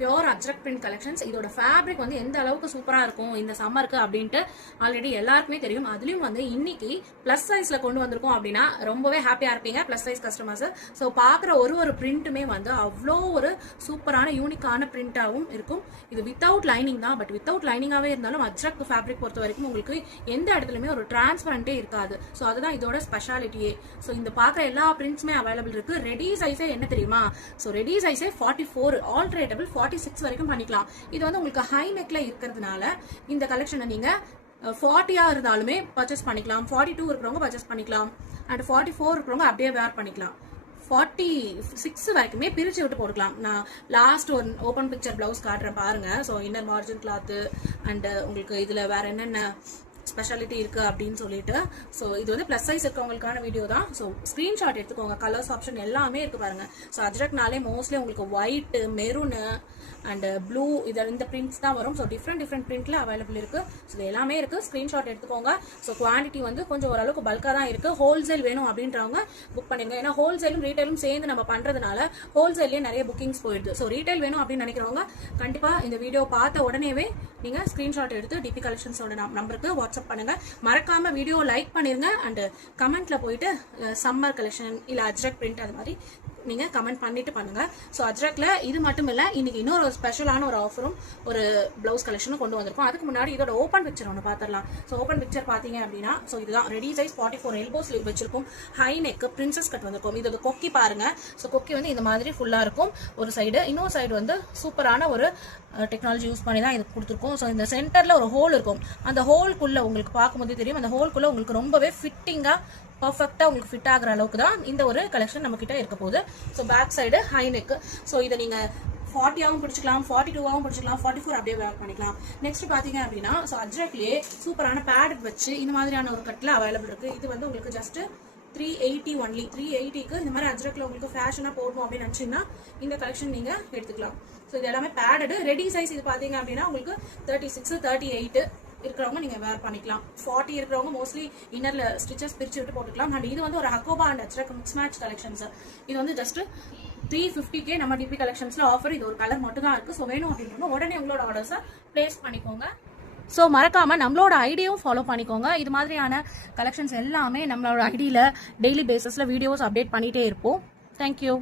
Pure Ajrakh print collections. இதோட fabric வந்து எந்த அளவுக்கு சூப்பரா இருக்கும் இந்த சம்மருக்கு அப்படின்ட்டு ஆல்ரெடி எல்லாருக்குமே தெரியும். அதுலயும் வந்து இன்னைக்கு பிளஸ் சைஸ்ல கொண்டு வந்திருக்கோம் அப்படின்னா ரொம்பவே ஹாப்பியா இருப்பீங்க பிளஸ் சைஸ் கஸ்டமர்ஸ். ஸோ பாக்குற ஒரு பிரிண்ட்டுமே வந்து அவ்வளோ ஒரு சூப்பரான யூனிக்கான பிரிண்டாவும் இருக்கும். இது வித்தவுட் லைனிங் தான். பட் வித்தவுட் லைனிங்காவே இருந்தாலும் அஜ்ரக் ஃபேப்ரிக் பொறுத்த வரைக்கும் உங்களுக்கு எந்த இடத்துலயுமே ஒரு டிரான்ஸ்பரண்டே இருக்காது. ஸோ அதுதான் இதோட ஸ்பெஷாலிட்டியே. ஸோ இந்த பாக்குற எல்லா பிரிண்ட்ஸுமே அவைலபிள் இருக்கு. ரெடி சைஸே என்ன தெரியுமா? ஸோ ரெடி சைஸே 44, ஆல்ட்ரேட்டபிள் 46 வரைக்கும் பண்ணிக்கலாம். இது வந்து உங்களுக்கு ஹை நெக்ல இருக்கிறதுனால இந்த கலெக்ஷனை நீங்க 40 இருந்தாலுமே பர்ச்சேஸ் பண்ணிக்கலாம். 42 இருக்கிறவங்க பர்ச்சேஸ் பண்ணிக்கலாம். அண்ட் 44 இருக்கிறவங்க அப்படியே வேர் பண்ணிக்கலாம். 46 வரைக்குமே பிரிச்சு விட்டு போட்டுக்கலாம். நான் லாஸ்ட் ஒரு ஓப்பன் பிக்சர் பிளவுஸ் காட்டுறேன் பாருங்க. So inner margin cloth and உங்களுக்கு இதுல வேற என்னென்ன ஸ்பெஷாலிட்டி இருக்கு அப்படின்னு சொல்லிட்டு. ஸோ இது வந்து பிளஸ் சைஸ் இருக்கவங்களுக்கான வீடியோ தான். ஸோ ஸ்கிரீன்ஷாட் எடுத்துக்கோங்க. கலர்ஸ் ஆப்ஷன் எல்லாமே இருக்கு பாருங்க. ஸோ அஜ்ரக்னாலே மோஸ்ட்லி உங்களுக்கு ஒயிட், மெரூனு அண்ட் ப்ளூ இந்த பிரிண்ட்ஸ் தான் வரும். ஸோ டிஃப்ரெண்ட் பிரிண்ட்ல அவைலபிள் இருக்கு. ஸோ இது எல்லாமே இருக்கு. ஸ்கிரீன்ஷாட் எடுத்துக்கோங்க. ஸோ குவான்டிட்டி வந்து கொஞ்சம் ஓரளவுக்கு பல்கா தான் இருக்கு. ஹோல்சேல் வேணும் அப்படின்றவங்க புக் பண்ணிருங்க. ஏன்னா ஹோல்சேலும் ரீட்டைலும் சேர்ந்து நம்ம பண்றதுனால ஹோல்சேல்லேயே நிறைய புக்கிங்ஸ் போயிடுது. ஸோ ரீட்டைல் வேணும் அப்படின்னு நினைக்கிறவங்க கண்டிப்பா இந்த வீடியோ பார்த்த உடனேவே நீங்க ஸ்கிரீன்ஷாட் எடுத்து டிபி கலெக்ஷன்ஸோட நம்பருக்கு வாட்ஸ்அப் பண்ணுங்க. மறக்காம வீடியோ லைக் பண்ணிருங்க. அண்ட் கமெண்ட்ல போயிட்டு சம்மர் கலெக்ஷன் இல்ல அஜ்ரக் பிரிண்ட் அது மாதிரி நீங்க கமெண்ட் பண்ணிட்டு பண்ணுங்க. ஸோ அஜ்ரக்ல இது மட்டும் இல்ல, இன்னைக்கு இன்னொரு ஸ்பெஷலான ஒரு ஆஃபரும் ஒரு பிளவுஸ் கலெக்ஷனும் கொண்டு வந்திருக்கும். அதுக்கு முன்னாடி இதோட ஓப்பன் பிக்சர் ஒன்று பார்த்துடலாம். ஸோ ஓப்பன் பிக்சர் பாத்தீங்க அப்படின்னா ஸோ இதுதான் ரெடி சைஸ் 44 எல்போ ஸ்லீவ் வச்சிருக்கும். ஹை நெக் பிரின்சஸ் கட் வந்திருக்கும். இதோட கொக்கி பாருங்க. ஸோ கொக்கி வந்து இந்த மாதிரி ஃபுல்லா இருக்கும். ஒரு சைடு, இன்னொரு சைடு வந்து சூப்பரான ஒரு டெக்னாலஜி யூஸ் பண்ணி தான் இது கொடுத்துருக்கோம். ஸோ இந்த சென்டர்ல ஒரு ஹோல் இருக்கும். அந்த ஹோல்குள்ள உங்களுக்கு பார்க்கும்போது தெரியும், அந்த ஹோல்குள்ள உங்களுக்கு ரொம்பவே ஃபிட்டிங்கா பர்ஃபெக்டா உங்களுக்கு ஃபிட் ஆகுற அளவுக்கு தான் இந்த ஒரு கலெக்ஷன் நம்ம கிட்ட இருக்க போகுது. So back side high neck. So இதை நீங்க 40ஆவும் பிடிச்சிக்கலாம், 42ஆவும் பிடிச்சிக்கலாம், 44 அப்படியே வேர் பண்ணிக்கலாம். நெக்ஸ்ட் பாத்தீங்க அப்படின்னா ஸோ அஜ்ரக்லயே சூப்பரான பேட் வச்சு இந்த மாதிரியான ஒரு கட்ல அவைலபிள் இருக்கு. இது வந்து உங்களுக்கு ஜஸ்ட் 380 ஒன்லி. 380க்கு இந்த மாதிரி அஜ்ரக்ல உங்களுக்கு ஃபேஷனா போடணும் அப்படின்னு நினைச்சீங்கன்னா இந்த கலெக்ஷன் நீங்க எடுத்துக்கலாம். ஸோ இது எல்லாமே பேடடு. ரெடி சைஸ் இது பாத்தீங்க அப்படின்னா உங்களுக்கு 36, 38 இருக்கிறவங்க நீங்க வேர் பண்ணிக்கலாம். 40 இருக்கிறவங்க மோஸ்ட்லி இன்னர்ல ஸ்டிச்சஸ் பிரிச்சு விட்டு போட்டுக்கலாம். அண்ட் இது வந்து ஒரு Hakoba and Ajrakh mix match collections. இது வந்து ஜஸ்ட் 350K நம்ம டிபி கலெக்ஷன்ஸ்ல ஆஃபர். இது ஒரு கலர் மட்டும் தான் இருக்கு. ஸோ வேணும் அப்படின்னா உடனே உங்களோட ஆர்டர்ஸை பிளேஸ் பண்ணிக்கோங்க. ஸோ மறக்காம நம்மளோட ஐடியும் ஃபாலோ பண்ணிக்கோங்க. இது மாதிரியான கலெக்ஷன்ஸ் எல்லாமே நம்மளோட ஐடியில டெய்லி பேசிஸ்ல வீடியோஸ் அப்டேட் பண்ணிட்டே இருப்போம். தேங்க்யூ.